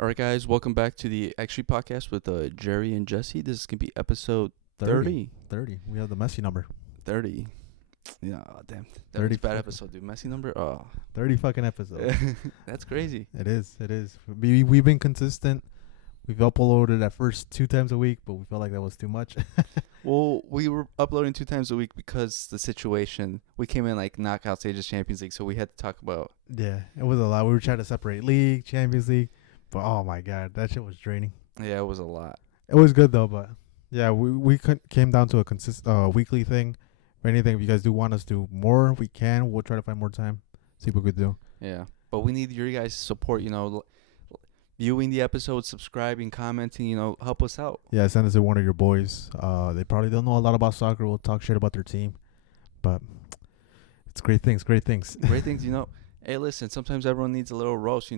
All right, guys, welcome back to the Actually Podcast with Jerry and Jesse. This is going to be episode 30. 30. We have the Messi number. 30. Yeah, damn. That 30 was a bad fucking- episode, dude. Messy number? Oh. 30 fucking episodes. That's crazy. It is. We've been consistent. We've uploaded at first 2 times a week, but we felt like that was too much. Well, we were uploading 2 times a week because the situation. We came in like knockout stages Champions League, so we had to talk about. Yeah, it was a lot. We were trying to separate League, Champions League, but oh my God, that shit was draining. Yeah, it was a lot. It was good though, but yeah, we came down to a weekly thing. If anything, if you guys do want us to do more, we can. We'll try to find more time, see what we could do. Yeah. But we need your guys' support, viewing the episodes, subscribing, commenting, help us out. Yeah, send us to one of your boys. They probably don't know a lot about soccer. We'll talk shit about their team, but it's great things. Great things, Hey, listen, sometimes everyone needs a little roast,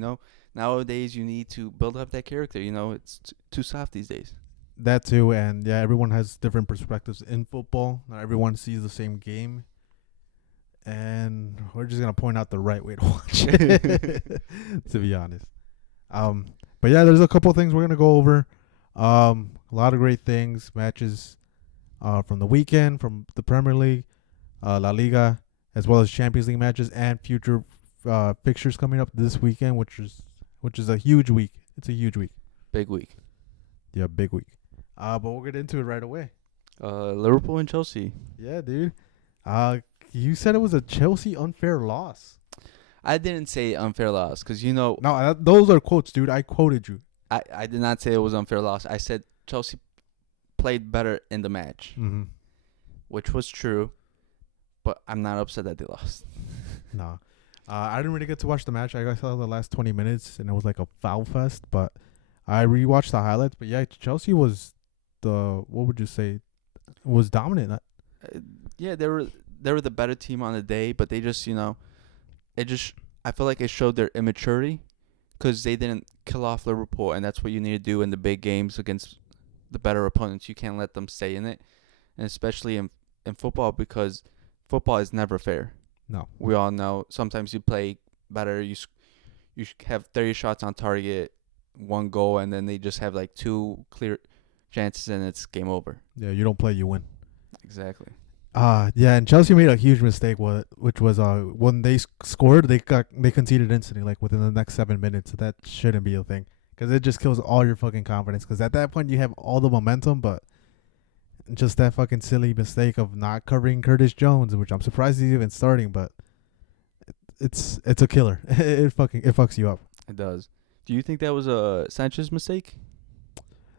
Nowadays, you need to build up that character, It's too soft these days. That too, and yeah, everyone has different perspectives in football. Not everyone sees the same game, and we're just gonna point out the right way to watch it. To be honest, but yeah, there's a couple things we're gonna go over. A lot of great things, matches, from the weekend, from the Premier League, La Liga, as well as Champions League matches and future fixtures coming up this weekend, which is a huge week. It's a huge week. Big week. Yeah, big week. But we'll get into it right away. Liverpool and Chelsea. Yeah, dude. You said it was a Chelsea unfair loss. I didn't say unfair loss because, No, those are quotes, dude. I quoted you. I did not say it was unfair loss. I said Chelsea played better in the match, Mm-hmm. which was true, but I'm not upset that they lost. No. I didn't really get to watch the match. I saw the last 20 minutes, and it was like a foul fest. But I rewatched the highlights. But yeah, Chelsea was what would you say, was dominant. Yeah, they were the better team on the day, but they just, I feel like it showed their immaturity because they didn't kill off Liverpool, and that's what you need to do in the big games against the better opponents. You can't let them stay in it, and especially in football, because football is never fair. No. We all know sometimes you play better, you have 30 shots on target, 1 goal, and then they just have like 2 clear chances and it's game over. Yeah, you don't play, you win. Exactly. Yeah, and Chelsea made a huge mistake, which was when they scored, they conceded instantly, like within the next 7 minutes. So that shouldn't be a thing, because it just kills all your fucking confidence. Because at that point you have all the momentum, but just that fucking silly mistake of not covering Curtis Jones, which I'm surprised he's even starting, but it's a killer. It fucks you up. It does. Do you think that was a Sanchez mistake?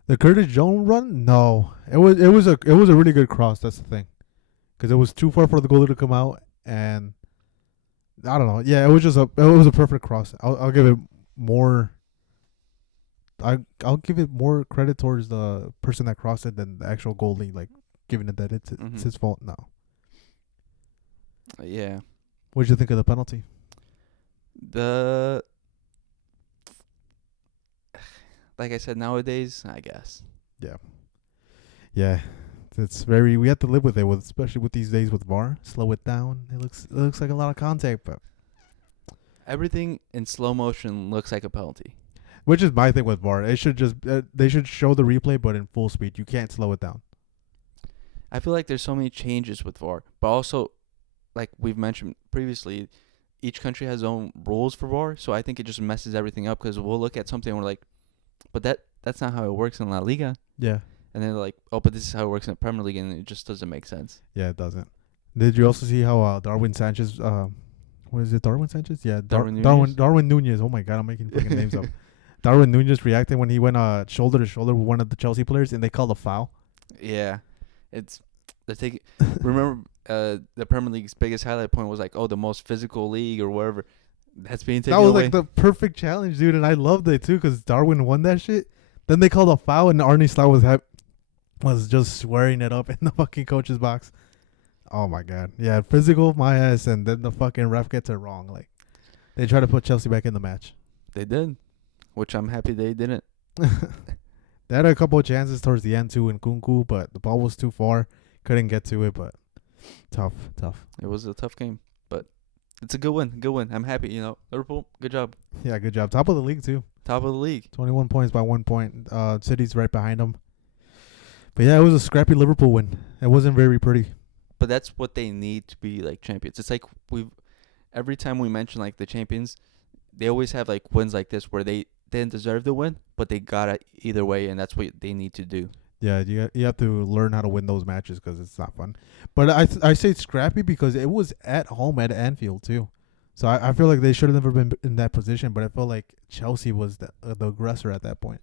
The Curtis Jones run? No, it was a really good cross. That's the thing, because it was too far for the goalie to come out, and I don't know. Yeah, it was a perfect cross. I'll give it more. I'll give it more credit towards the person that crossed it than the actual goalie, like giving it that it's his fault. No. Yeah. What did you think of the penalty? Like I said, nowadays, I guess. Yeah, we have to live with it, especially with these days with VAR. Slow it down. It looks like a lot of contact, but Everything in slow motion looks like a penalty. which is my thing with VAR. It should just they should show the replay, but in full speed. You can't slow it down. I feel like there's so many changes with VAR, but also, like we've mentioned previously, each country has their own rules for VAR, so I think it just messes everything up because we'll look at something and we're like, but that's not how it works in La Liga. Yeah. And then they're like, oh, but this is how it works in the Premier League, and it just doesn't make sense. Yeah, it doesn't. Did you also see how Darwin Sanchez, what is it, Darwin Sanchez? Yeah, Darwin Nunez? Darwin Nunez. Oh my God, I'm making fucking names up. Darwin Nunez reacted when he went shoulder to shoulder with one of the Chelsea players, and they called a foul. Yeah, they're taking. Remember, the Premier League's biggest highlight point was like, oh, the most physical league or whatever. That's being taken That was away. like the perfect challenge, dude, and I loved it too because Darwin won that shit. Then they called a foul, and Arne Slot was just swearing it up in the fucking coach's box. Oh my God, yeah, physical, my ass, and then the fucking ref gets it wrong. Like, they try to put Chelsea back in the match. They did, which I'm happy they didn't. They had a couple of chances towards the end too in Kunku, but the ball was too far. Couldn't get to it, but tough. It was a tough game, but it's a good win. I'm happy, Liverpool, good job. Yeah, good job. Top of the league too. Top of the league. 21 points by 1 point. City's right behind them. But yeah, it was a scrappy Liverpool win. It wasn't very pretty. But that's what they need to be like champions. It's like every time we mention like the champions, they always have like wins like this where they didn't deserve the win, but they got it either way, and that's what they need to do. Yeah, you have to learn how to win those matches because it's not fun. But I say it's scrappy because it was at home at Anfield too. So I feel like they should have never been in that position, but I feel like Chelsea was the aggressor at that point.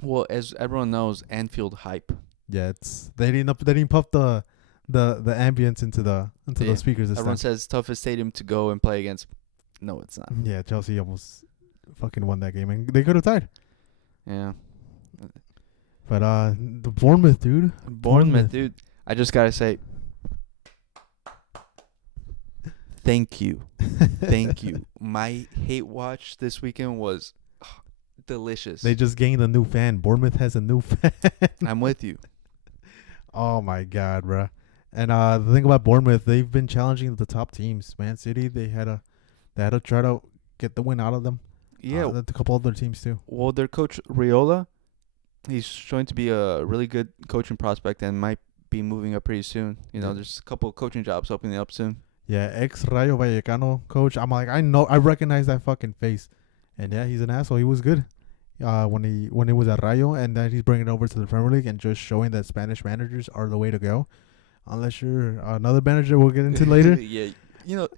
Well, as everyone knows, Anfield hype. Yeah, they didn't puff the ambience into the speakers this Everyone time. says toughest stadium to go and play against. No, it's not. Yeah, Chelsea almost fucking won that game, and they could have tied. Yeah. But the Bournemouth, dude. Bournemouth, dude. I just gotta say, thank you, thank you. My hate watch this weekend was delicious. They just gained a new fan. Bournemouth has a new fan. I'm with you. Oh my god, bruh. And the thing about Bournemouth, they've been challenging the top teams. Man City, they had to try to get the win out of them. Yeah. A couple other teams too. Well, their coach Riola, he's showing to be a really good coaching prospect and might be moving up pretty soon. You know, there's a couple of coaching jobs opening up soon. Yeah, ex Rayo Vallecano coach. I'm like, I recognize that fucking face. And yeah, he's an asshole. He was good when he was at Rayo, and then he's bringing it over to the Premier League and just showing that Spanish managers are the way to go. Unless you're another manager we'll get into later. Yeah, you know,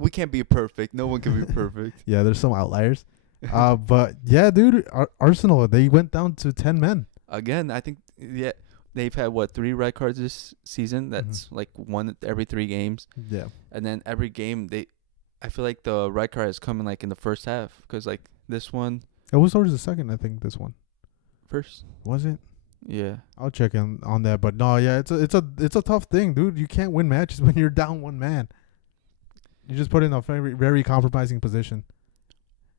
we can't be perfect. No one can be perfect. Yeah, there's some outliers. But yeah, dude, Arsenal, they went down to 10 men. Again, I think they've had 3 red cards this season. That's like one every 3 games. Yeah. And then every game I feel like the red card has come in like in the first half because like this one. It was towards the second, I think. This one. First. Was it? Yeah. I'll check in on that, but no, yeah, it's a tough thing, dude. You can't win matches when you're down 1 man. You just put in a very, very compromising position.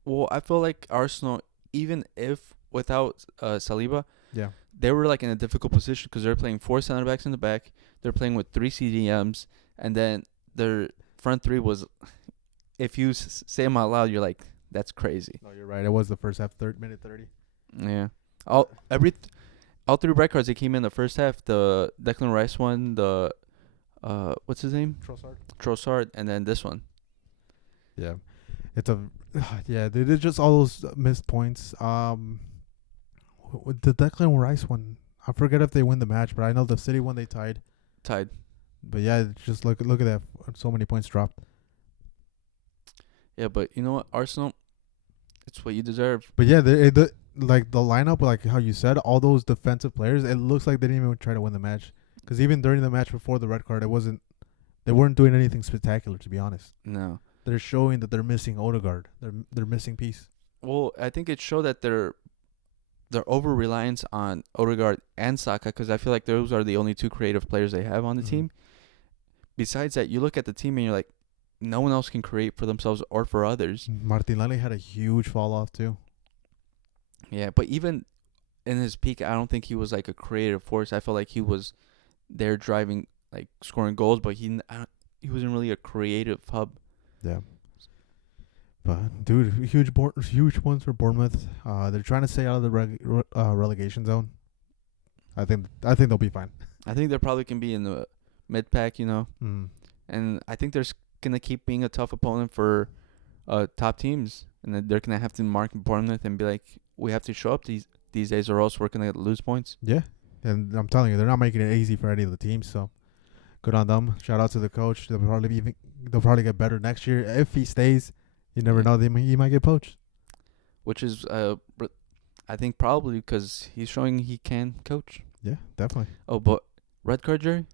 Well, I feel like Arsenal, even if without Saliba, yeah, they were like in a difficult position because they're playing 4 center backs in the back. They're playing with 3 CDMs, and then their front 3 was, if you say them out loud, you're like, that's crazy. No, you're right. It was the first half, minute 30. Yeah. All 3 red cards that came in the first half, the Declan Rice one, the what's his name? Trossard, and then this one. Yeah. Yeah, dude, it's just all those missed points. With the Declan Rice one, I forget if they win the match, but I know the City one they tied. But yeah, just look at that. So many points dropped. Yeah, but you know what, Arsenal, it's what you deserve. But yeah, the lineup, like how you said, all those defensive players, it looks like they didn't even try to win the match. Because even during the match before the red card, they weren't doing anything spectacular, to be honest. No. They're showing that they're missing Odegaard. They're missing piece. Well, I think it showed that their over reliance on Odegaard and Saka, because I feel like those are the only 2 creative players they have on the team. Besides that, you look at the team and you're like, no one else can create for themselves or for others. Martinelli had a huge fall off too. Yeah, but even in his peak, I don't think he was like a creative force. I felt like he was there driving, like scoring goals, but he wasn't really a creative hub. Yeah. But dude, huge ones for Bournemouth. They're trying to stay out of the relegation zone. I think they'll be fine. I think they probably can be in the mid pack, you know. And I think they're gonna keep being a tough opponent for top teams, and then they're gonna have to mark Bournemouth and be like, we have to show up these days, or else we're gonna lose points. Yeah, and I'm telling you, they're not making it easy for any of the teams. So good on them. Shout out to the coach. They'll probably get better next year if he stays. You never know; he might get poached. Which is, I think probably because he's showing he can coach. Yeah, definitely. Oh, but red card, Jerry?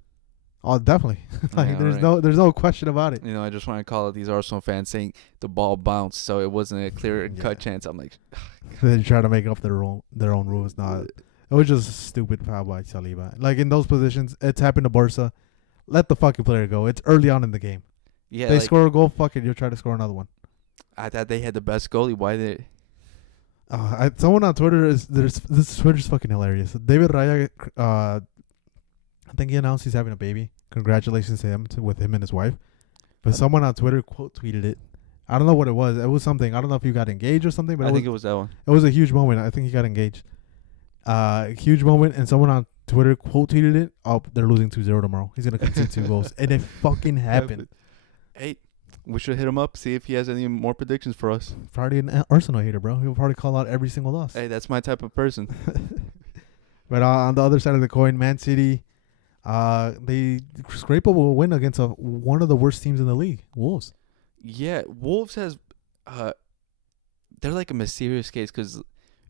Oh, definitely. There's no question about it. You know, I just want to call out these Arsenal fans saying the ball bounced, so it wasn't a clear cut chance. I'm like, they try to make up their own rules. Not, it was just a stupid foul by Saliba. Like in those positions, it's happened to Barca. Let the fucking player go. It's early on in the game. Yeah, they score a goal. Fuck it, you'll try to score another one. I thought they had the best goalie. Why they? Someone on Twitter this Twitter's fucking hilarious. David Raya, I think he announced he's having a baby. Congratulations to him with him and his wife. But someone on Twitter quote tweeted it. I don't know what it was. It was something. I don't know if you got engaged or something, but I think it was that one. it was a huge moment. I think he got engaged. Huge moment, and someone on Twitter quote tweeted it. Oh, they're losing 2-0 tomorrow. He's gonna concede 2 goals, and it fucking happened. Hey, we should hit him up, see if he has any more predictions for us. Probably an Arsenal hater, bro. He'll probably call out every single loss. Hey, that's my type of person. But on the other side of the coin, Man City, they scrape up a win against one of the worst teams in the league, Wolves. Yeah, Wolves has, they're like a mysterious case because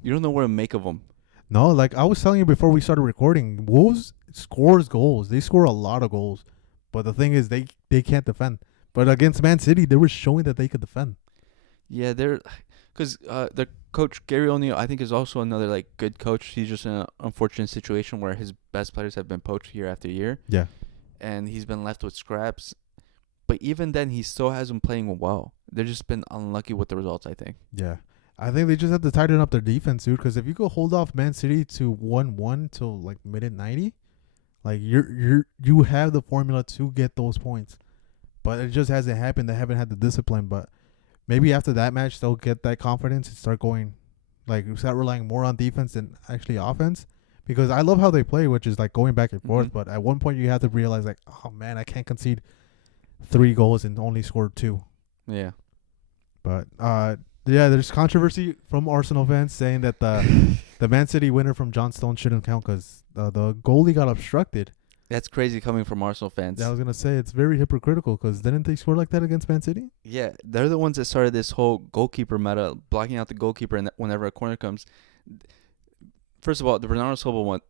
you don't know what to make of them. No, like I was telling you before we started recording, Wolves scores goals. They score a lot of goals, but the thing is, they can't defend. But against Man City, they were showing that they could defend. Yeah, because the coach Gary O'Neill, I think, is also another like good coach. He's just in an unfortunate situation where his best players have been poached year after year. Yeah, and he's been left with scraps. But even then, he still has them playing well. They've just been unlucky with the results, I think. yeah. I think they just have to tighten up their defense, dude. Because if you could hold off Man City to 1-1 till like minute 90, like you have the formula to get those points. But it just hasn't happened. They haven't had the discipline. But maybe after that match, they'll get that confidence and start relying more on defense than actually offense. Because I love how they play, which is like going back and forth. But at one point, you have to realize, like, oh man, I can't concede 3 goals and only score 2. Yeah. But yeah, there's controversy from Arsenal fans saying that the Man City winner from John Stones shouldn't count because the goalie got obstructed. That's crazy coming from Arsenal fans. Yeah, I was gonna say it's very hypocritical because didn't they score like that against Man City? Yeah, they're the ones that started this whole goalkeeper meta, blocking out the goalkeeper and whenever a corner comes. First of all, the Bernardo Silva one,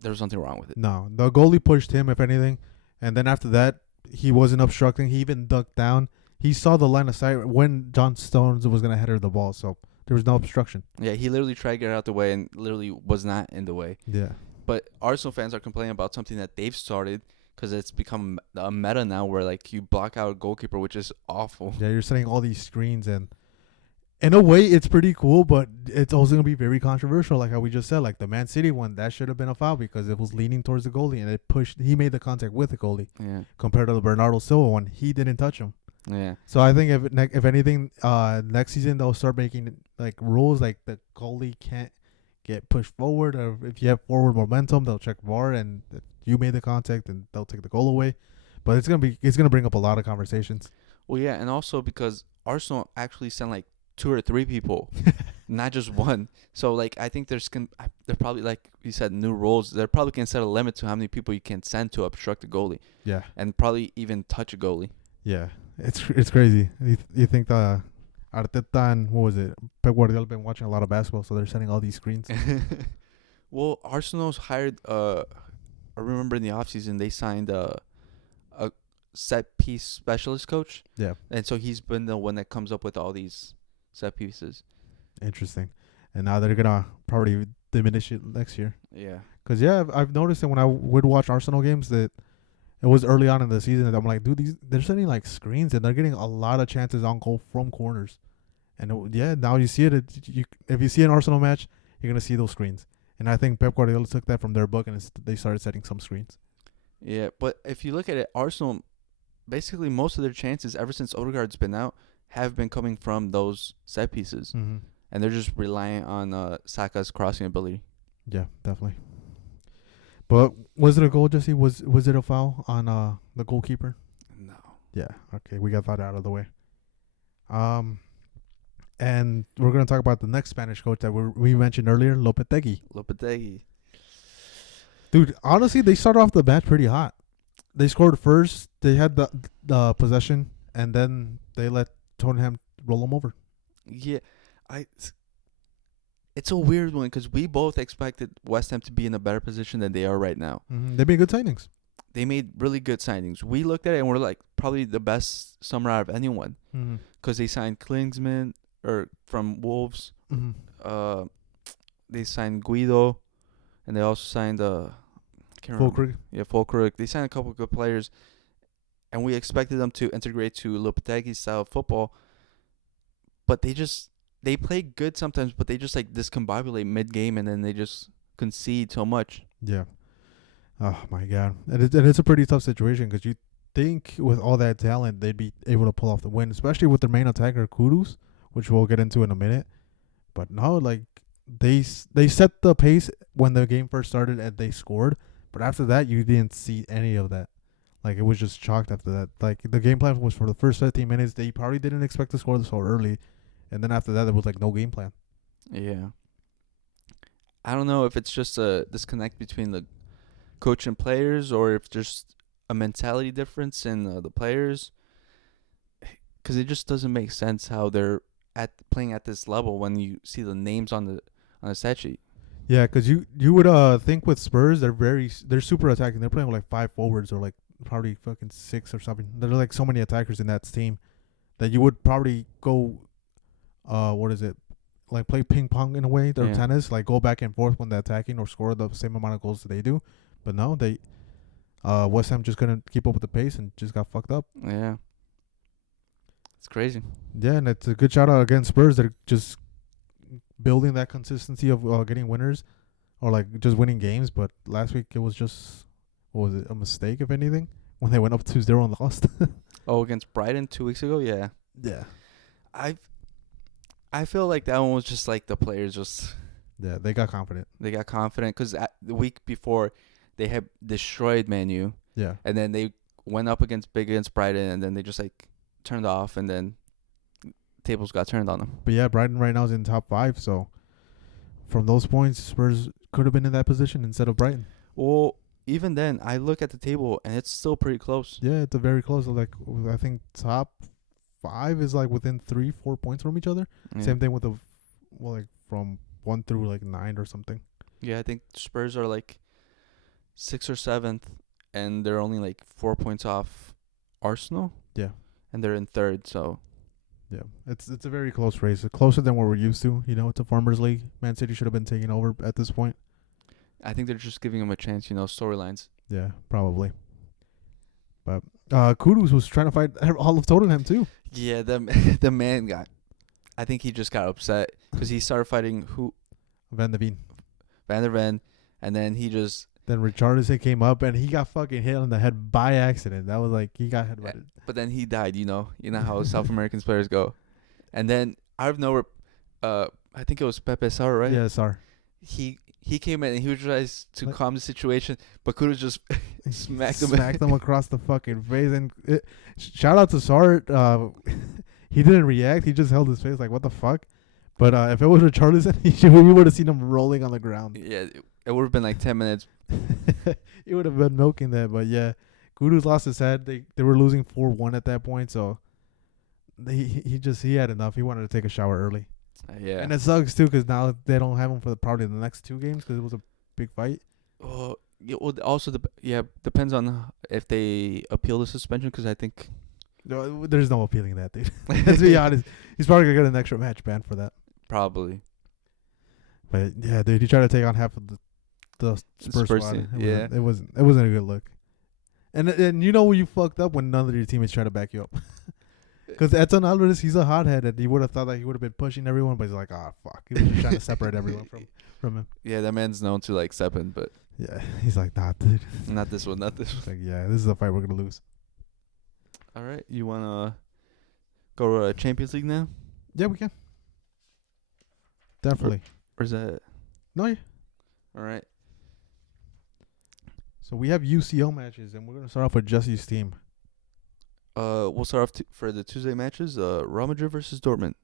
there was nothing wrong with it. No, the goalie pushed him, if anything, and then after that, he wasn't obstructing. He even ducked down. He saw the line of sight when John Stones was gonna header the ball, so there was no obstruction. Yeah, he literally tried to get out the way and literally was not in the way. Yeah. But Arsenal fans are complaining about something that they've started because it's become a meta now where, like, you block out a goalkeeper, which is awful. Yeah, you're setting all these screens, and in a way, it's pretty cool, but it's also going to be very controversial, like how we just said. Like the Man City one, that should have been a foul because it was leaning towards the goalie, and he made the contact with the goalie. Yeah. Compared to the Bernardo Silva one, he didn't touch him. Yeah. So I think if anything, next season they'll start making like rules like the goalie can't get pushed forward, or if you have forward momentum, they'll check VAR, and if you made the contact, and they'll take the goal away. But it's gonna bring up a lot of conversations. Well, yeah, and also because Arsenal actually sent like 2 or 3 people, not just one. So like I think they're probably, like you said, new rules. They're probably can set a limit to how many people you can send to obstruct a goalie. Yeah. And probably even touch a goalie. Yeah, it's crazy. You think the Arteta and what was it? Pep Guardiola been watching a lot of basketball, so they're sending all these screens. Well, Arsenal's hired. I remember in the offseason they signed a set piece specialist coach. Yeah, and so he's been the one that comes up with all these set pieces. Interesting. And now they're gonna probably diminish it next year. Yeah. Cause I've noticed that when I would watch Arsenal games that it was early on in the season that I'm like, dude, they're sending like screens and they're getting a lot of chances on goal from corners. And now you see it. If you see an Arsenal match, you're gonna see those screens. And I think Pep Guardiola took that from their book and they started setting some screens. Yeah, but if you look at it, Arsenal, basically most of their chances ever since Odegaard's been out have been coming from those set pieces. Mm-hmm. And they're just relying on Saka's crossing ability. Yeah, definitely. But was it a goal, Jesse? Was it a foul on the goalkeeper? No. Yeah. Okay, we got that out of the way. And we're gonna talk about the next Spanish coach that we mentioned earlier, Lopetegui. Dude, honestly, they started off the match pretty hot. They scored first. They had the possession, and then they let Tottenham roll them over. Yeah, it's a weird one because we both expected West Ham to be in a better position than they are right now. Mm-hmm. They made good signings. They made really good signings. We looked at it and we're like, probably the best summer out of anyone because they signed Klinsmann from Wolves. Mm-hmm. They signed Guido, and they also signed Fulkrug. Yeah, Fulkrug. They signed a couple of good players, and we expected them to integrate to Lopetegui's style of football, but they play good sometimes, but they just like discombobulate mid-game, and then they just concede so much. Yeah. Oh, my God. And it's a pretty tough situation because think with all that talent, they'd be able to pull off the win, especially with their main attacker, Kudus, which we'll get into in a minute. But no, like they set the pace when the game first started and they scored. But after that, you didn't see any of that. Like, it was just chalked after that. Like, the game plan was for the first 15 minutes. They probably didn't expect to score so early. And then after that, there was, like, no game plan. Yeah. I don't know if it's just a disconnect between the coach and players, or if just a mentality difference in the players. Because it just doesn't make sense how they're playing at this level when you see the names on the stat sheet. Yeah, because you would think with Spurs, they're super attacking. They're playing with, like, 5 forwards or, like, probably fucking 6 or something. There's, like, so many attackers in that team that you would probably go, what is it? Like, play ping pong in a way, or tennis, like go back and forth when they're attacking or score the same amount of goals that they do. But no, West Ham just couldn't keep up with the pace and just got fucked up. Yeah. It's crazy. Yeah, and it's a good shout out against Spurs. They're just building that consistency of getting winners or like just winning games. But last week it was just, what was it, a mistake, if anything, when they went up 2-0 and lost. Oh, against Brighton 2 weeks ago? Yeah. Yeah. I feel like that one was just like the players just... Yeah, they got confident. They got confident because the week before they had destroyed Man U. Yeah. And then they went up against Brighton, and then they just like turned off, and then tables got turned on them. But yeah, Brighton right now is in top 5, so from those points, Spurs could have been in that position instead of Brighton. Well, even then, I look at the table, and it's still pretty close. Yeah, it's a very close. Like, I think top 5 is like within 3-4 points from each other. Yeah. Same thing with like from 1 through like 9 or something. Yeah, I think Spurs are like 6th or 7th, and they're only like 4 points off Arsenal. Yeah, and they're in 3rd. So yeah, it's a very close race. It's closer than what we're used to. You know, it's a Farmers League. Man City should have been taking over at this point. I think they're just giving them a chance. Storylines. Yeah, probably. But Kudus was trying to fight all of Tottenham too. Yeah, the man got. I think he just got upset because he started fighting Van der Ven, and then he just. Then Richarlison came up and he got fucking hit on the head by accident. That was like he got headbutted. But then he died. You know how South American players go, and then out of nowhere, I think it was Pepe Sarr, right? Yeah, Sarr. He came in and he was trying to calm the situation, but Kudus just smacked him across the fucking face. And shout out to Sarr. He didn't react. He just held his face like, what the fuck? But if it was Richarlison, we would have seen him rolling on the ground. Yeah, it would have been like 10 minutes. He would have been milking that. But yeah, Kudus lost his head. They were losing 4-1 at that point. So he had enough. He wanted to take a shower early. Yeah. And it sucks too because now they don't have him for probably the next 2 games because it was a big fight. Oh, yeah, well, also depends on if they appeal the suspension because I think. No, there's no appealing that, dude. Let's be honest. He's probably going to get an extra match ban for that. Probably. But yeah, dude, he tried to take on half of the Spurs squad. It wasn't a good look. And you know you fucked up when none of your teammates try to back you up. Because Edson Alvarez, he's a hothead, and he would have thought that he would have been pushing everyone, but he's like, fuck. He was just trying to separate everyone from him. Yeah, that man's known to like stepping, but. Yeah, he's like, nah, dude. Not this one. Like, yeah, this is a fight we're going to lose. All right, you want to go to Champions League now? Yeah, we can. Definitely. Or is that? No, yeah. All right. So we have UCL matches, and we're going to start off with Jesse's team. We'll start off for the Tuesday matches. Real Madrid versus Dortmund.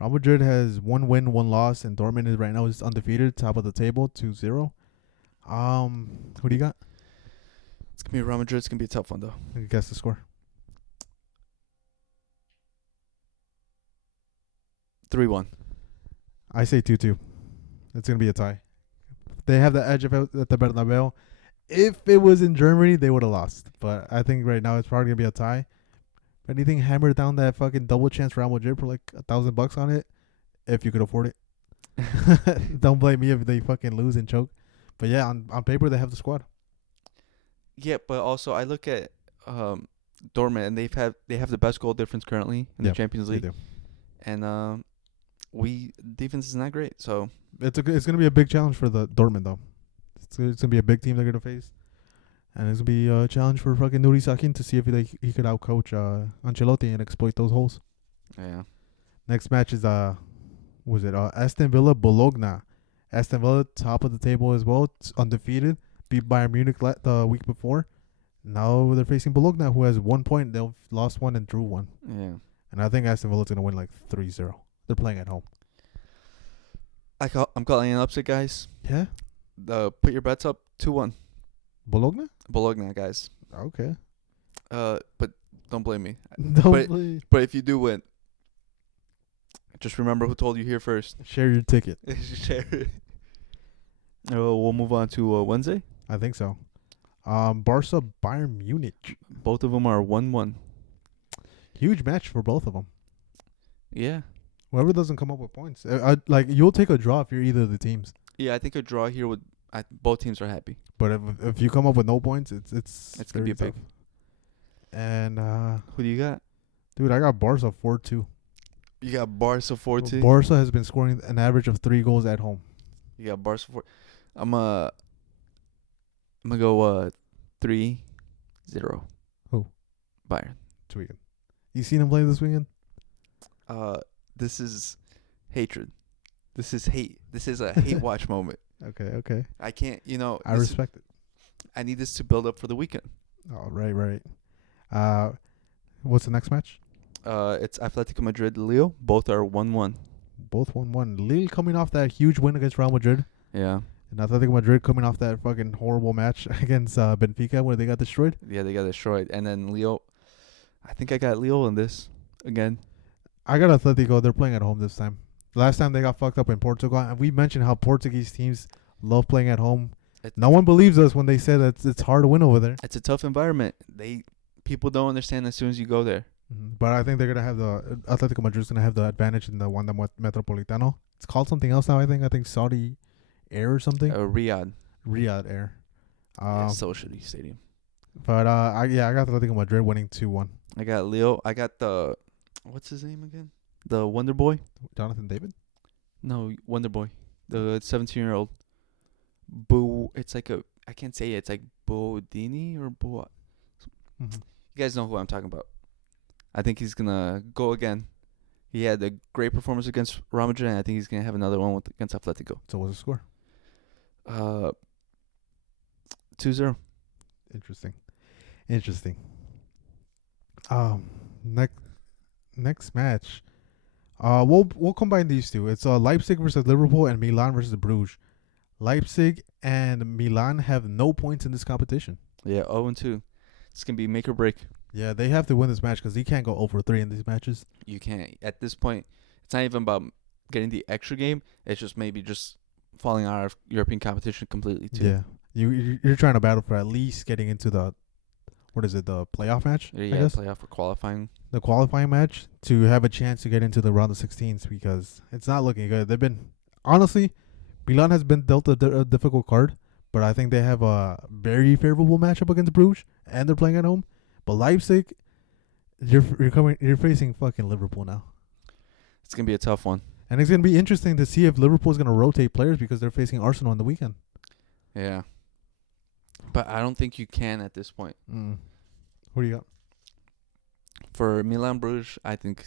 Real Madrid has 1 win, 1 loss, and Dortmund is right now is undefeated, top of the table, 2-0. Who do you got? It's gonna be Real Madrid. It's gonna be a tough one though. I can guess the score. 3-1. I say 2-2. It's gonna be a tie. They have the edge at the Bernabeu. If it was in Germany, they would have lost. But I think right now it's probably gonna be a tie. If anything, hammer down that fucking double chance Real Madrid for like $1,000 on it, if you could afford it. Don't blame me if they fucking lose and choke. But yeah, on paper they have the squad. Yeah, but also I look at Dortmund, and they have the best goal difference currently in the Champions League. They do. And defense is not great, so it's gonna be a big challenge for the Dortmund though. It's gonna be a big team they're gonna face. And it's gonna be a challenge for fucking Nuri Sakin to see if he could outcoach Ancelotti and exploit those holes. Yeah. Next match is Aston Villa Bologna. Aston Villa top of the table as well, undefeated. Beat Bayern Munich the week before. Now they're facing Bologna, who has 1 point. They've lost one and drew one. Yeah. And I think Aston Villa's gonna win like 3-0. They're playing at home. I'm calling an upset, guys. Yeah. Put your bets up 2-1. Bologna. Bologna, guys. Okay. But don't blame me. Don't But if you do win, just remember who told you here first. share your ticket. Share it. We'll move on to Wednesday. I think so. Barca Bayern Munich. Both of them are 1-1. Huge match for both of them. Yeah. Whoever doesn't come up with points, you'll take a draw if you're either of the teams. Yeah, I think a draw here would. Both teams are happy. But if you come up with no points, it's gonna be tough. big. And Who do you got? dude, I got Barca 4-2. You got Barca 4-2. Barca has been scoring an average of 3 goals at home. You got Barca 4. I'm gonna go 3-0. Who? Bayern. This weekend. You seen him play this weekend? This is hatred. This is hate. This is a hate watch moment. Okay. I can't. I respect it. I need this to build up for the weekend. Oh, right. What's the next match? It's Atletico Madrid, Lille. Both are 1-1. Both 1-1. Lille coming off that huge win against Real Madrid. Yeah. And Atletico Madrid coming off that fucking horrible match against Benfica where they got destroyed. Yeah, they got destroyed. And then Lille. I think I got Lille in this again. I got Atletico. They're playing at home this time. Last time they got fucked up in Portugal. And we mentioned how Portuguese teams love playing at home. No one believes us when they say that it's hard to win over there. It's a tough environment. People don't understand as soon as you go there. Mm-hmm. But I think they're gonna have Atletico Madrid's gonna have the advantage in the Wanda Metropolitano. It's called something else now. I think Saudi Air or something. Riyadh Air. so shitty stadium. But I got Atletico Madrid winning 2-1. I got Leo. I got what's his name again? The Wonder Boy. Jonathan David. No, Wonder Boy. The 17-year-old. Boo. It's like I can't say it. It's like Bodini or Boa. Mm-hmm. You guys know who I'm talking about. I think he's gonna go again. He had a great performance against Real Madrid, and I think he's gonna have another one against Atletico. So what's the score? 2-0. Interesting. Next match. We'll combine these two. It's Leipzig versus Liverpool and Milan versus Bruges. Leipzig and Milan have no points in this competition. Yeah, 0-2. It's gonna be make or break. Yeah, they have to win this match because you can't go over 3 in these matches. You can't. At this point, it's not even about getting the extra game. It's just maybe just falling out of European competition completely too. Yeah, you're trying to battle for at least getting into the playoff match? Yeah, playoff or qualifying. The qualifying match to have a chance to get into the round of 16s because it's not looking good. Honestly, Milan has been dealt a difficult card, but I think they have a very favorable matchup against Bruges, and they're playing at home. But Leipzig, you're facing fucking Liverpool now. It's gonna be a tough one. And it's gonna be interesting to see if Liverpool's gonna rotate players because they're facing Arsenal on the weekend. Yeah. But I don't think you can at this point. Who do you got? For Milan Bruges, I think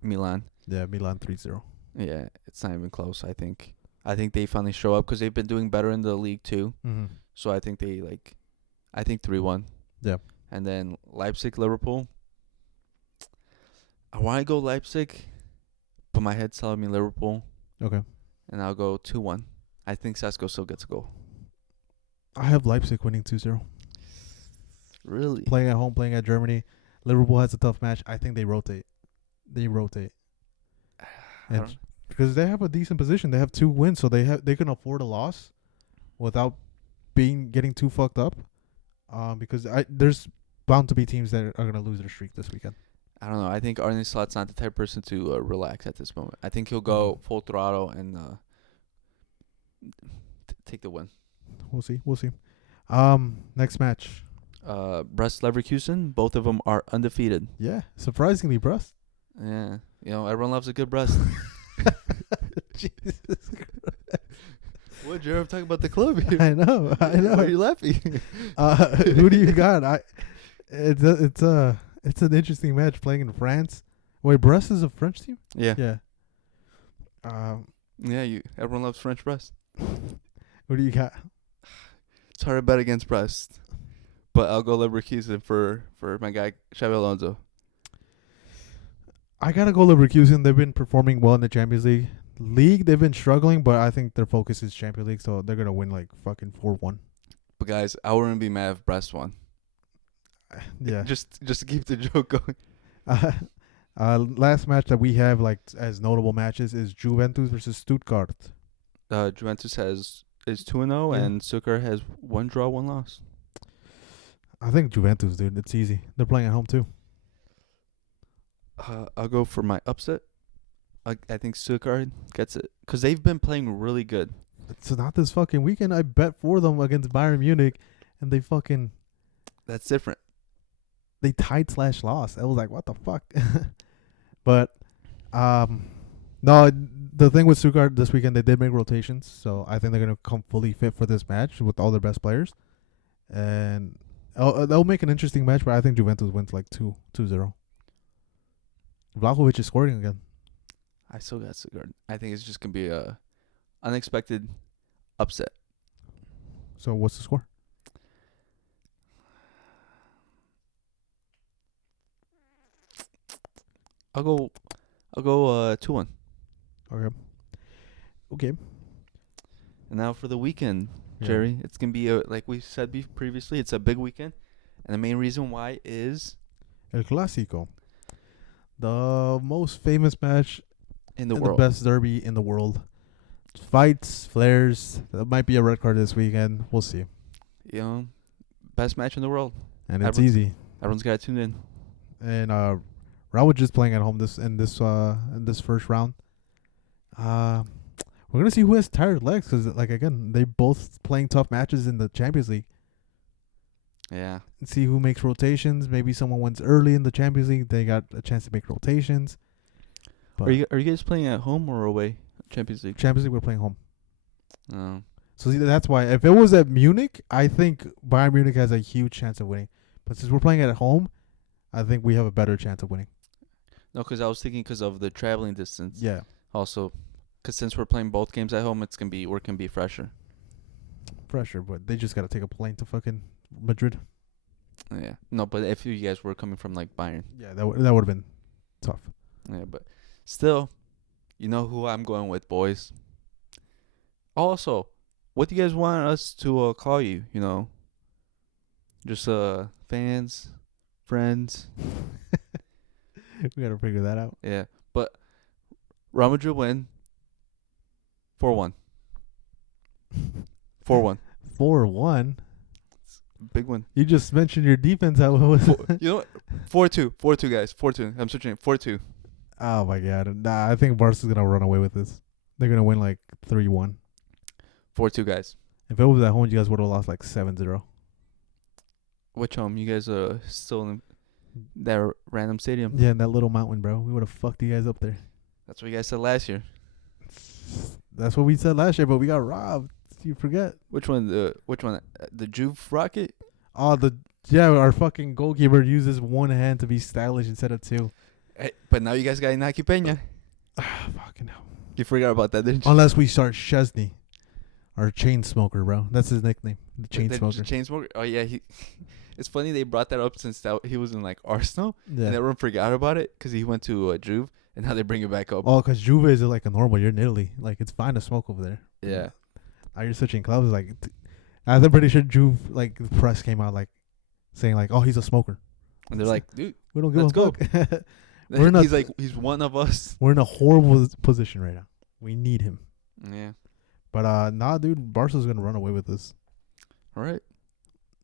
Milan. Yeah, Milan 3-0. Yeah, it's not even close, I think. I think they finally show up because they've been doing better in the league too. Mm-hmm. So I think 3-1. Yeah. And then Leipzig, Liverpool. I want to go Leipzig, but my head's telling me Liverpool. Okay. And I'll go 2-1. I think Sesko still gets a goal. I have Leipzig winning 2-0. Really? Playing at home, playing at Germany. Liverpool has a tough match. I think they rotate. And because they have a decent position. They have 2 wins, so they can afford a loss without getting too fucked up. Because there's bound to be teams that are going to lose their streak this weekend. I don't know. I think Arne Slot's not the type of person to relax at this moment. I think he'll go full throttle and take the win. We'll see. Next match. Brest Leverkusen. Both of them are undefeated. Yeah, surprisingly, Brest. Yeah, everyone loves a good Brest. Jesus Christ. What, Jared? I'm talking about the club here. I know. Why are you laughing? Who do you got? It's an interesting match playing in France. Wait, Brest is a French team? Yeah. Yeah. Yeah, everyone loves French Brest. Who do you got? It's hard to bet against Brest. But I'll go Leverkusen for my guy, Xabi Alonso. I gotta go Leverkusen. They've been performing well in the Champions League. They've been struggling, but I think their focus is Champions League, so they're gonna win like fucking 4-1. But guys, I wouldn't be mad if Brest won. Yeah. Just to keep the joke going. Last match that we have like as notable matches is Juventus versus Stuttgart. Juventus is 2-0 and Stuttgart has 1 draw, 1 loss. I think Juventus, dude. It's easy. They're playing at home too. I'll go for my upset. I think Stuttgart gets it because they've been playing really good. It's not this fucking weekend. I bet for them against Bayern Munich, and they fucking That's different. they tied/lost. I was like, what the fuck? But no, the thing with Stuttgart this weekend, they did make rotations, so I think they're gonna come fully fit for this match with all their best players, and they'll make an interesting match. But I think Juventus wins like 2-0. Vlahovic is scoring again. I still got Stuttgart. I think it's just gonna be a unexpected upset. So what's the score? I'll go 2-1. Okay. And now for the weekend, Yeah. Jerry, it's gonna be like we said previously, it's a big weekend, and the main reason why is El Clasico, the most famous match in the and world. the best derby in the world. Fights, flares. There might be a red card this weekend. We'll see. You know, best match in the world. And it's easy. Everyone's got to tune in. And Raul was just playing at home in this first round. We're gonna see who has tired legs because, like, again, they both playing tough matches in the Champions League. Yeah. See who makes rotations. Maybe someone wins early in the Champions League. They got a chance to make rotations. But Are you guys playing at home or away? Champions League. Champions League, we're playing home. Oh. So see, that's why if it was at Munich, I think Bayern Munich has a huge chance of winning. But since we're playing at home, I think we have a better chance of winning. No, because I was thinking because of the traveling distance. Yeah. Also, because since we're playing both games at home, we're gonna be fresher. Pressure, but they just got to take a plane to fucking Madrid. Yeah. No, but if you guys were coming from like Bayern. Yeah, that would have been tough. Yeah, but still, you know who I'm going with, boys. Also, what do you guys want us to call you? You know, just fans, friends. We got to figure that out. Yeah, but Real Madrid win 4-1. 4-1. 4-1. Big win. You just mentioned your defense. How was You know what? 4-2. 4-2, guys. 4-2. I'm switching it. 4-2. Oh my god! Nah, I think Barca's gonna run away with this. They're gonna win like 3-1. 4-2, guys. If it was at home, you guys would have lost like 7-0. Which home? You guys are still in that random stadium. Yeah, in that little mountain, bro. We would have fucked you guys up there. That's what you guys said last year. That's what we said last year, but we got robbed. You forget? Which one? The Juve Rocket? Oh, our fucking goalkeeper uses one hand to be stylish instead of two. Hey, but now you guys got Inaki Peña. Fucking hell. You forgot about that, didn't you? Unless we start Chesney, our chain smoker, bro. That's his nickname, the chain smoker. Chain smoker. Oh yeah, It's funny they brought that up since he was in like Arsenal, Yeah. and everyone forgot about it because he went to Juve, and now they bring it back up. Oh, because Juve is like a normal. You're in Italy. Like, it's fine to smoke over there. Yeah. Now you're switching clubs. Like, I'm pretty sure Juve, like, the press came out, like, saying, like, oh, he's a smoker. And they're like, dude, We don't give let's a go. fuck. He's like, he's one of us. We're in a horrible position right now. We need him. Yeah. But, nah, dude, Barca's going to run away with this. All right.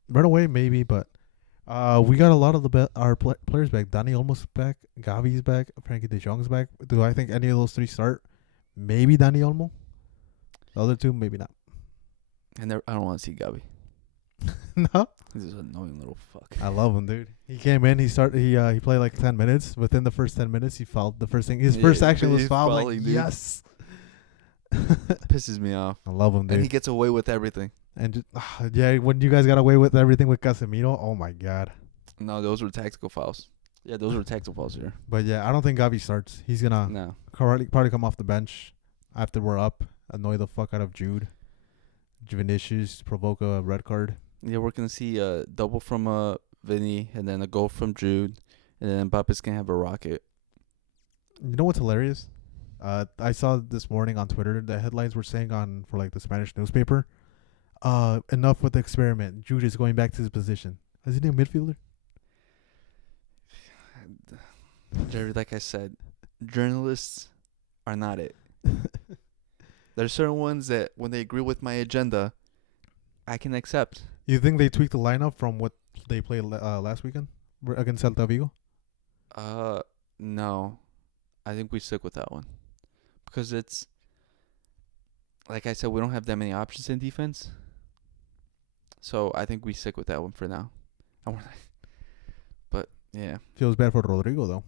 Run away, maybe, but we got a lot of our players back. Dani Olmo's back. Gavi's back. Frankie de Jong's back. Do I think any of those three start? Maybe Dani Olmo. The other two, maybe not. And I don't want to see Gavi. No? This is an annoying little fuck. I love him, dude. He came in. He played like 10 minutes. Within the first 10 minutes, he fouled. The first thing, his first action was he's foul. fouling, Like, dude. yes. Pisses me off. I love him, dude. And he gets away with everything. And just, yeah, when you guys got away with everything with Casemiro, oh my god. No, those were tactical fouls. Yeah, those were tactical fouls here. But yeah, I don't think Gavi starts. He's gonna No. probably come off the bench after we're up, annoy the fuck out of Vinicius, provoke a red card. Yeah, we're gonna see a double from Vinny, and then a goal from Jude, and then Mbappe's gonna have a rocket. You know what's hilarious? I saw this morning on Twitter the headlines were saying for like the Spanish newspaper, enough with the experiment. Jude is going back to his position. Is he a midfielder? Jerry, like I said, journalists are not it. There's certain ones that when they agree with my agenda, I can accept. You think they tweaked the lineup from what they played last weekend against Celta Vigo? No. I think we stick with that one. Because it's, like I said, we don't have that many options in defense. So I think we stick with that one for now. But, yeah. Feels bad for Rodrigo, though.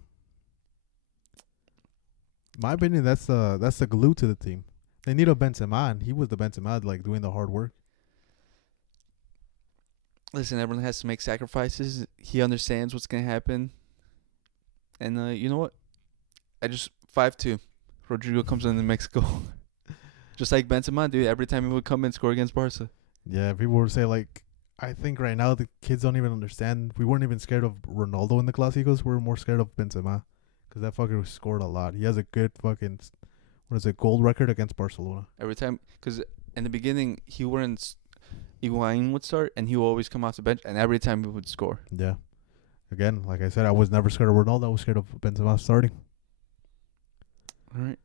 My opinion, that's the glue to the team. They need a Benzema, and he was the Benzema, like, doing the hard work. Listen, everyone has to make sacrifices. He understands what's going to happen. And you know what? 5-2. Rodrigo comes in and makes a goal. Just like Benzema, dude. Every time he would come and score against Barca. Yeah, people would say, like, I think right now the kids don't even understand. We weren't even scared of Ronaldo in the Clásicos. We were more scared of Benzema. Because that fucker scored a lot. He has a good fucking, gold record against Barcelona. Every time. Because in the beginning, Higuain would start, and he would always come off the bench, and every time he would score. Yeah. Again, like I said, I was never scared of Ronaldo. I was scared of Benzema starting. All right.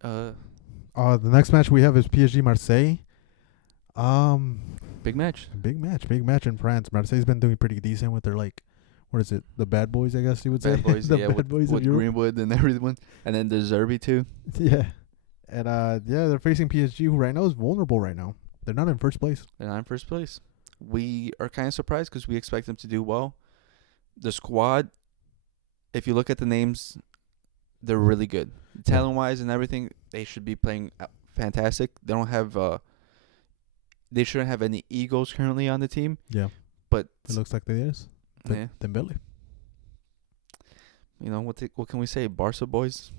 The next match we have is PSG Marseille. Big match. Big match in France. Marseille's been doing pretty decent with their, like, what is it? The bad boys, I guess you would say. Bad boys, the yeah, bad with boys of Europe. Greenwood and everyone. And then the Zerbi, too. Yeah. And, they're facing PSG, who right now is vulnerable right now. They're not in first place. They're not in first place. We are kind of surprised because we expect them to do well. The squad, if you look at the names, they're really good. Talent-wise and everything, they should be playing fantastic. They don't have they shouldn't have any egos currently on the team. Yeah. But it looks like they is. Yeah. Dembele. You know, what can we say? Barca boys?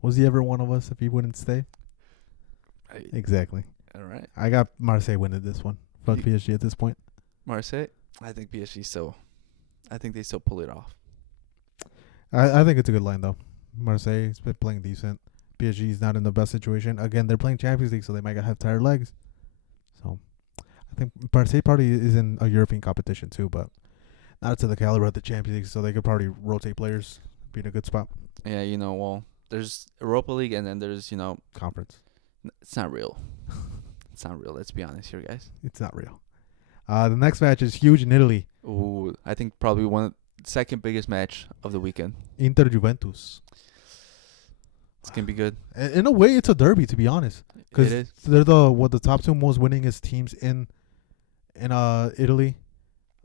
Was he ever one of us if he wouldn't stay? Exactly. All right. I got Marseille winning this one. Fuck PSG at this point. Marseille? I think PSG I think they still pull it off. I think it's a good line, though. Marseille's been playing decent. PSG's not in the best situation. Again, they're playing Champions League, so they might have tired legs. So, I think Marseille probably is in a European competition, too, but not to the caliber of the Champions League, so they could probably rotate players, be in a good spot. Yeah, there's Europa League, and then there's, Conference. It's not real. It's not real. Let's be honest here, guys. It's not real. The next match is huge in Italy. Ooh, I think probably second biggest match of the weekend. Inter Juventus. It's gonna be good. In a way, it's a derby, to be honest. Because they're the top two most winningest teams in Italy.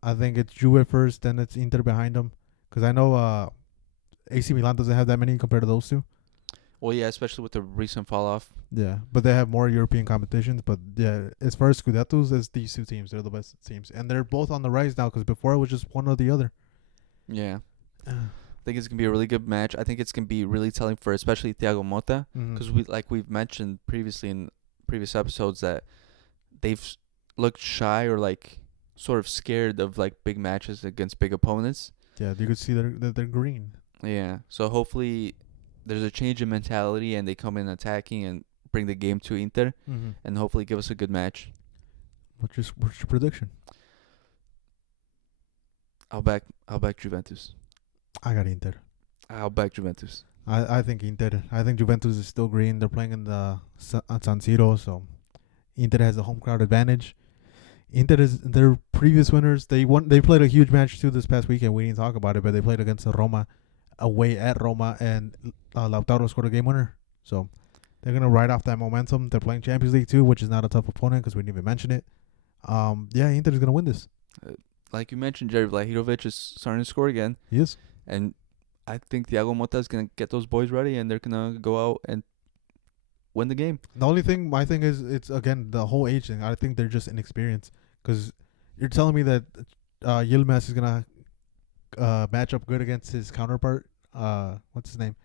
I think it's Juve first, then it's Inter behind them. Because I know AC Milan doesn't have that many compared to those two. Well, yeah, especially with the recent fall off. Yeah, but they have more European competitions. But yeah, as far as Scudettos, it's these two teams. They're the best teams. And they're both on the rise now because before it was just one or the other. Yeah. I think it's going to be a really good match. I think it's going to be really telling for especially Thiago Motta. Because we've mentioned previously in previous episodes that they've looked shy or like sort of scared of like big matches against big opponents. Yeah, you could see that they're green. Yeah. So hopefully there's a change in mentality and they come in attacking and bring the game to Inter and hopefully give us a good match. What's your prediction? I'll back Juventus. I got Inter. I'll back Juventus. I think Inter. I think Juventus is still green. They're playing in the San Siro, so Inter has a home crowd advantage. Inter is their previous winners. They played a huge match too this past weekend. We didn't talk about it, but they played against Roma, away at Roma, and Lautaro scored a game winner. So they're gonna ride off that momentum. They're playing Champions League too, which is not a tough opponent because we didn't even mention it. Yeah, Inter is gonna win this. Like you mentioned, Jerry Vlahovic is starting to score again. He is. And I think Thiago Motta is going to get those boys ready, and they're going to go out and win the game. The only thing, my thing is, it's again the whole age thing. I think they're just inexperienced. Because you're telling me that Yilmaz is gonna match up good against his counterpart. What's his name?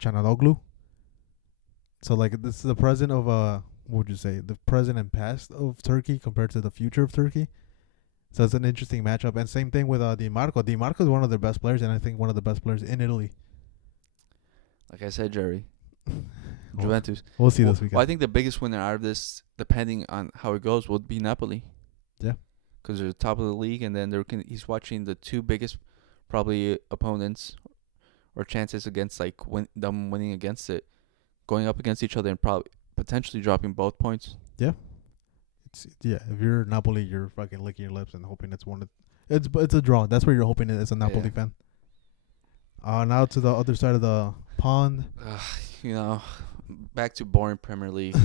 Chanaloglu. So like this is the present of what would you say? The present and past of Turkey compared to the future of Turkey. So it's an interesting matchup. And same thing with Di Marco. Di Marco is one of their best players, and I think one of the best players in Italy. Like I said, Jerry, Juventus. We'll see this weekend. Well, I think the biggest winner out of this, depending on how it goes, would be Napoli. Yeah. Because they're top of the league, and then he's watching the two biggest, probably opponents, or chances against them winning against it, going up against each other, and probably potentially dropping both points. Yeah. If you're Napoli, you're fucking licking your lips and hoping it's one. It's a draw. That's where you're hoping it is, a Napoli fan. Now to the other side of the pond. Back to boring Premier League.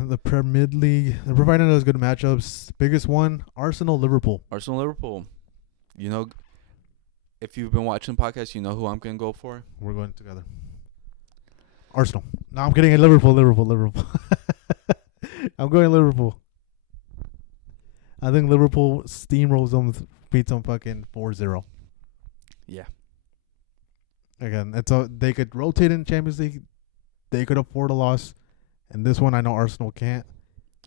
The Premier League. They're providing us good matchups. Biggest one, Arsenal-Liverpool. Arsenal-Liverpool. If you've been watching the podcast, you know who I'm going to go for. We're going together. Arsenal. No, I'm kidding. Liverpool. I'm going Liverpool. I think Liverpool steamrolls them, beats them fucking 4-0. Yeah. Again, they could rotate in Champions League. They could afford a loss. And this one, I know Arsenal can't.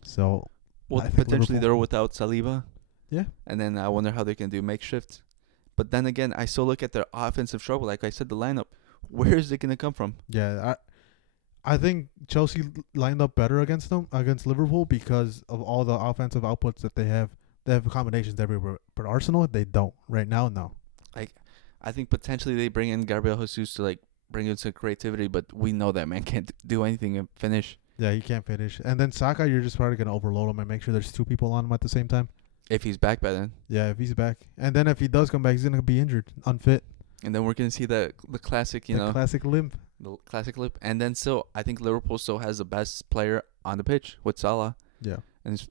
So, potentially they're without Saliba. Yeah. And then I wonder how they can do makeshift. But then again, I still look at their offensive trouble. Like I said, the lineup. Where is it going to come from? Yeah, I think Chelsea lined up better against Liverpool because of all the offensive outputs that they have. They have combinations everywhere. But Arsenal, they don't. Right now, no. I think potentially they bring in Gabriel Jesus to bring in some creativity, but we know that man can't do anything and finish. Yeah, he can't finish. And then Saka, you're just probably going to overload him and make sure there's two people on him at the same time. If he's back by then. Yeah, if he's back. And then if he does come back, he's going to be injured, unfit. And then we're going to see the classic, classic limp. The classic limp. And then still, I think Liverpool still has the best player on the pitch with Salah. Yeah. And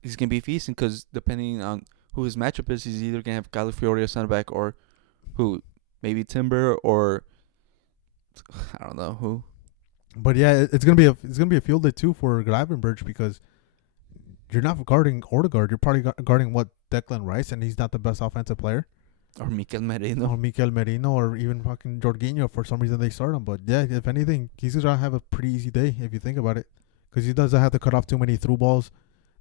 he's going to be feasting because depending on who his matchup is, he's either going to have Calafiori center back or who? Maybe Timber or I don't know who. But yeah, it's gonna be a field day too for Gravenberch because you're not guarding Odegaard. You're probably guarding Declan Rice, and he's not the best offensive player. Or Mikel Merino. Or even fucking Jorginho. For some reason they start him. But yeah, if anything, he's gonna have a pretty easy day if you think about it, because he doesn't have to cut off too many through balls.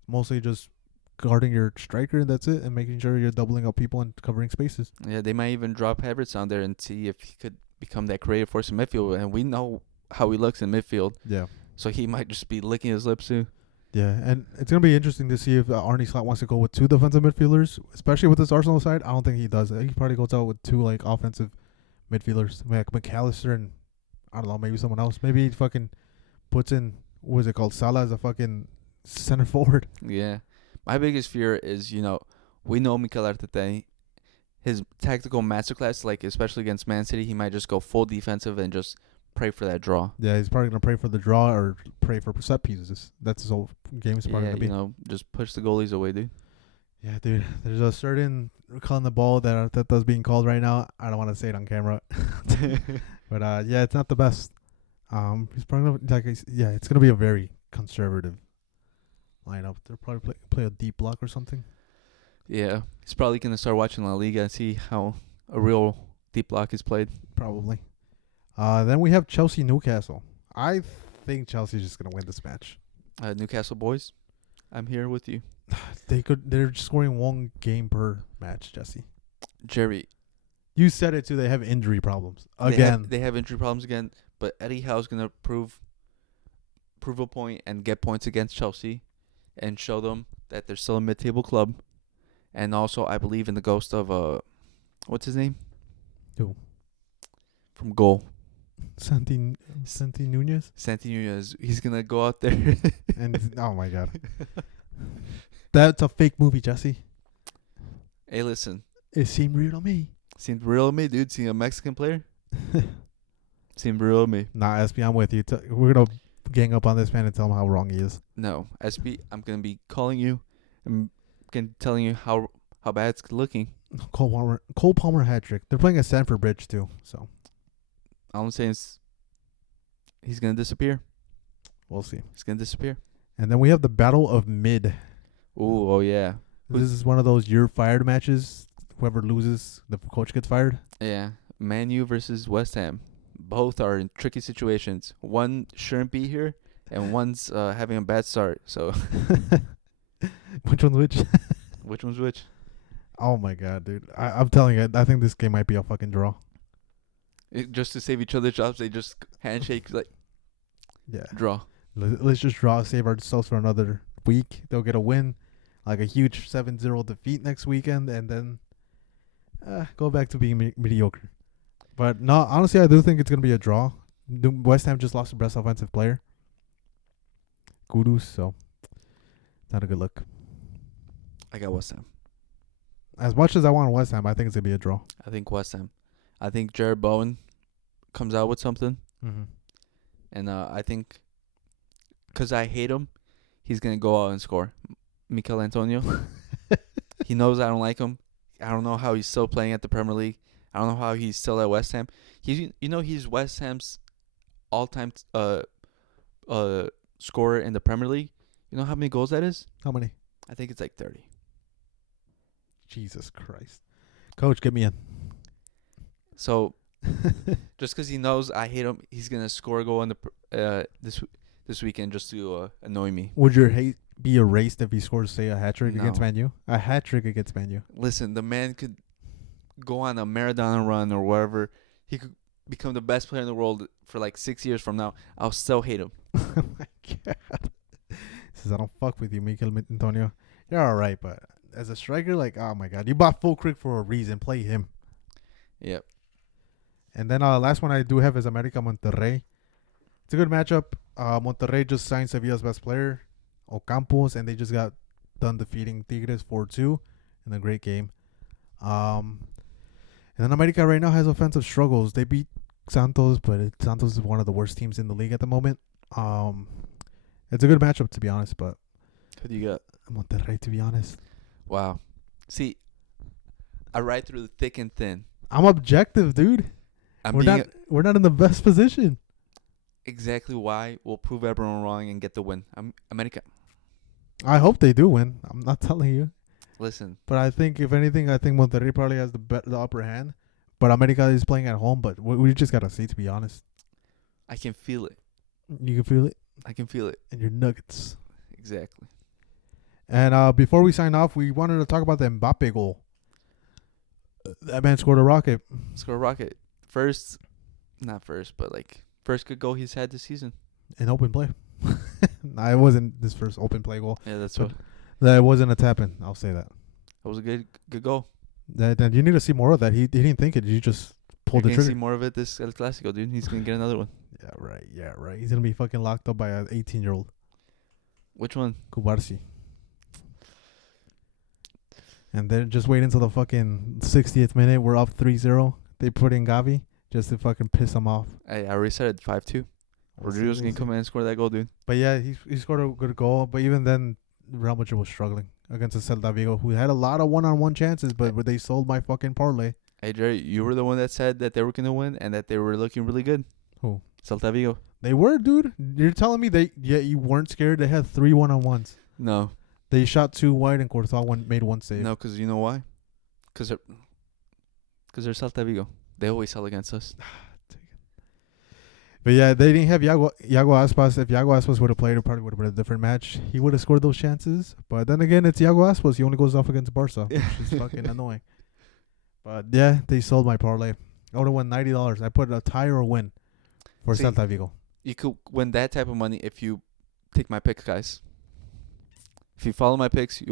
Mostly just guarding your striker, and that's it, and making sure you're doubling up people and covering spaces. Yeah, they might even drop Havertz on there and see if he could become that creative force in midfield, and we know how he looks in midfield. Yeah. So he might just be licking his lips too. Yeah, and it's going to be interesting to see if Arne Slot wants to go with two defensive midfielders, especially with this Arsenal side. I don't think he does. He probably goes out with two offensive midfielders, like McAllister and I don't know, maybe someone else. Maybe he fucking puts in, what is it called, Salah as a fucking center forward. Yeah. My biggest fear is, we know Mikel Arteta, his tactical masterclass, especially against Man City, he might just go full defensive and just pray for that draw. Yeah, he's probably going to pray for the draw or pray for set pieces. That's his whole game's probably going to be. Just push the goalies away, dude. Yeah, dude. There's a certain calling the ball that Arteta's being called right now. I don't want to say it on camera. But, yeah, it's not the best. He's probably it's going to be a very conservative lineup. They'll probably play a deep block or something. Yeah, he's probably gonna start watching La Liga and see how a real deep block is played. Probably. Then we have Chelsea-Newcastle. I think Chelsea's just gonna win this match. Newcastle boys, I'm here with you. They're scoring one game per match, Jesse. Jerry, you said it too. They have injury problems again. They have injury problems again. But Eddie Howe's gonna prove a point and get points against Chelsea. And show them that they're still a mid-table club. And also, I believe in the ghost of, what's his name? Who? From goal. Santi Nunez? Santi Nunez. He's going to go out there. And oh, my God. That's a fake movie, Jesse. Hey, listen. It seemed real to me. Seemed real to me, dude. Seeing a Mexican player? Seemed real to me. Nah, SB, I'm with you. We're going to gang up on this man and tell him how wrong he is. No, SB, I'm going to be calling you and telling you how bad it's looking. Cole Palmer hat trick. They're playing at Stamford Bridge too, so all I'm saying is he's going to disappear. We'll see. He's gonna disappear. And then we have the Battle of Mid. Ooh, oh yeah. This is one of those you're fired matches. Whoever loses, the coach gets fired. Yeah. Man U versus West Ham. Both are in tricky situations. One shouldn't be here, and one's having a bad start. So, Which one's which? which one's which? Oh my god, dude! I'm telling you, I think this game might be a fucking draw. Just to save each other's jobs, they just handshake like Yeah. draw. Let's just draw, save ourselves for another week. They'll get a win, like a huge 7-0 defeat next weekend, and then go back to being mediocre. But no, honestly, I do think it's gonna be a draw. West Ham just lost the best offensive player, Kudus, so not a good look. I got West Ham. As much as I want West Ham, I think it's gonna be a draw. I think West Ham. I think Jared Bowen comes out with something, and I think because I hate him, he's gonna go out and score. Mikel Antonio. He knows I don't like him. I don't know how he's still playing at the Premier League. I don't know how he's still at West Ham. He's West Ham's all-time scorer in the Premier League. You know how many goals that is? How many? I think it's like 30. Jesus Christ, Coach, get me in. So, just because he knows I hate him, he's gonna score a goal in the this weekend just to annoy me. Would your hate be erased if he scores, say, a hat trick No. against Man U? A hat trick against Man U. Listen, the man could go on a marathon run or whatever. He could become the best player in the world for like 6 years from now. I'll still hate him. Oh my god. Says I don't fuck with you, Mikel Antonio. You're alright, but as a striker, like, oh my god, you bought Full Crick for a reason. Play him. Yep. And then last one I do have is America Monterrey. It's a good matchup. Monterrey just signed Sevilla's best player, Ocampos, and they just got done defeating Tigres 4-2 in a great game. And then America right now has offensive struggles. They beat Santos, but Santos is one of the worst teams in the league at the moment. It's a good matchup, to be honest, but Who do you got? Monterrey, to be honest. Wow. See, I ride through the thick and thin. I'm objective, dude. I'm We're being not we're not in the best position. exactly why we'll prove everyone wrong and get the win. America. I hope they do win. I'm not telling you. Listen, But I think, if anything, I think Monterrey probably has the upper hand. But America is playing at home. But we just got to see, to be honest. I can feel it. You can feel it I can feel it. in your nuggets. Exactly. And before we sign off, we wanted to talk about the Mbappe goal. That man scored a rocket. Score rocket. Not first, but like first good goal he's had this season. In open play. Nah, it wasn't this first open play goal. Yeah, that's But what. That wasn't a tap in. I'll say that. That was a good goal. Then you need to see more of that. He didn't think it. He just pulled You're the gonna trigger. see more of it this El Clasico, dude. He's gonna get another one. Yeah, right. Yeah, right. He's gonna be fucking locked up by an 18-year-old. Which one? Kubarsi. And then just wait until the fucking 60th minute. We're up 3-0. They put in Gavi just to fucking piss him off. I already said it. 5-2. Rodrigo's gonna come in and score that goal, dude. But yeah, he scored a good goal. But even then, Real Madrid was struggling against the Celta Vigo, who had a lot of one-on-one chances, but they sold my fucking parlay. Hey, Jerry, you were the one that said that they were gonna win and that they were looking really good. Who? Celta Vigo. They were, dude. You're telling me you weren't scared? They had 3 one-on-ones. No. They shot 2 wide and Courtois made 1 save. No, because you know why? Because they're Celta Vigo. They always sell against us. But yeah, they didn't have Iago Aspas. If Iago Aspas would have played, it probably would have been a different match. He would have scored those chances. But then again, it's Iago Aspas. He only goes off against Barca, which is fucking annoying. But yeah, they sold my parlay. I would have won $90. I put a tie or a win for See, Celta Vigo. You could win that type of money if you take my picks, guys. If you follow my picks,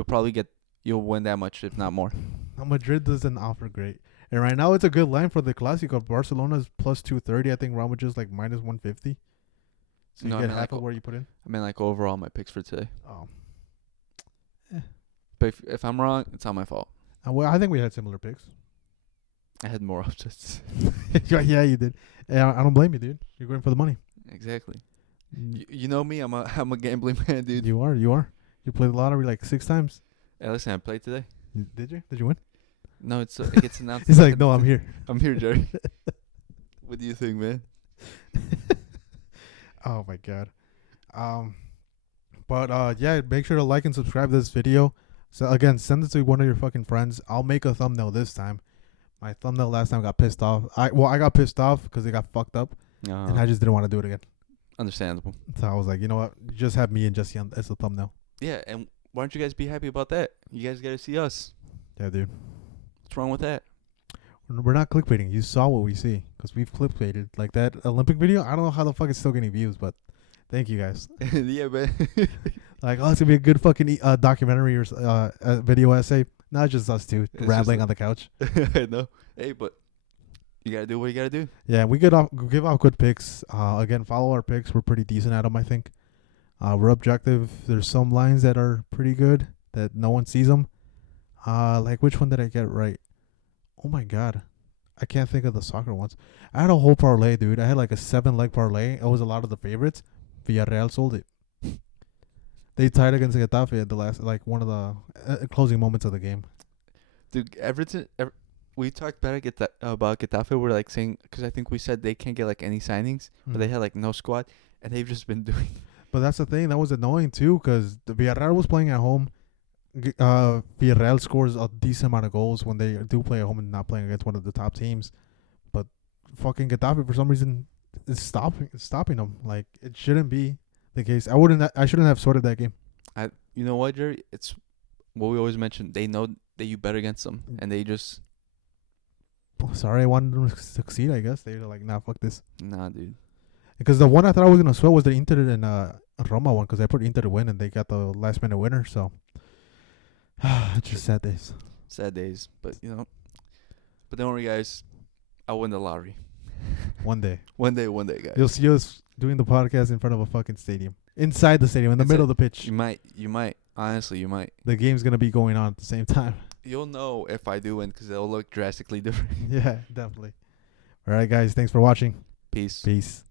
you'll win that much, if not more. Now, Madrid doesn't offer great. And right now, it's a good line for the Clasico. Barcelona's plus 230. I think Real Madrid's like minus 150. So No, you I get mean, half like, of where you put in. I mean, like, overall, my picks for today. Oh. But if I'm wrong, it's not my fault. Well, I think we had similar picks. I had more upsets. Yeah, you did. And I don't blame you, dude. You're going for the money. Exactly. You know me. I'm a gambling man, dude. You are. You played the lottery like 6 times. Hey, listen, I played today. Did you? Did you win? No, it gets announced. He's like, no, I'm here. I'm here, Jerry. What do you think, man? Oh my god. But yeah, make sure to like and subscribe to this video. So again, send it to one of your fucking friends. I'll make a thumbnail this time. My thumbnail last time got pissed off. I got pissed off because it got fucked up, and I just didn't want to do it again. Understandable. So I was like, you know what? Just have me and Jesse as a thumbnail. Yeah, and why don't you guys be happy about that? You guys got to see us. Yeah, dude. What's wrong with that? We're not clickbaiting. You saw what we see because we've clickbaited. Like that Olympic video. I don't know how the fuck it's still getting views, but thank you guys. Yeah, man. Like, oh, it's gonna be a good fucking documentary or a video essay. Not just us two rambling on the couch. I know. Hey, but you gotta do what you gotta do. Yeah, we give off good picks. Again, follow our picks. We're pretty decent at them, I think. We're objective. There's some lines that are pretty good that no one sees them. Like which one did I get right? Oh my god, I can't think of the soccer ones. I had a whole parlay, dude. I had like a 7-leg parlay. It was a lot of the favorites. Villarreal sold it. They tied against Getafe at the last, like one of the closing moments of the game. Dude, we talked about Getafe. We're like saying, because I think we said they can't get like any signings, but they had like no squad, and they've just been doing. But that's the thing that was annoying too, because the Villarreal was playing at home. Villarreal scores a decent amount of goals when they do play at home and not playing against one of the top teams. But fucking Getafe for some reason is stopping them. Like it shouldn't be the case. I shouldn't have sorted that game. You know what, Jerry? It's what we always mention. They know that you bet against them, and they just. Sorry, I wanted them to succeed. I guess they're like, nah, fuck this. Nah, dude. Because the one I thought I was gonna sweat was the Inter and Roma one, because I put Inter to win and they got the last minute winner. So it's just sad days. Sad days, but you know. But don't worry, guys. I'll win the lottery. One day. One day, guys. You'll see us doing the podcast in front of a fucking stadium. Inside the stadium, in the middle of the pitch. You might. Honestly, you might. The game's going to be going on at the same time. You'll know if I do win because it'll look drastically different. Yeah, definitely. All right, guys. Thanks for watching. Peace. Peace.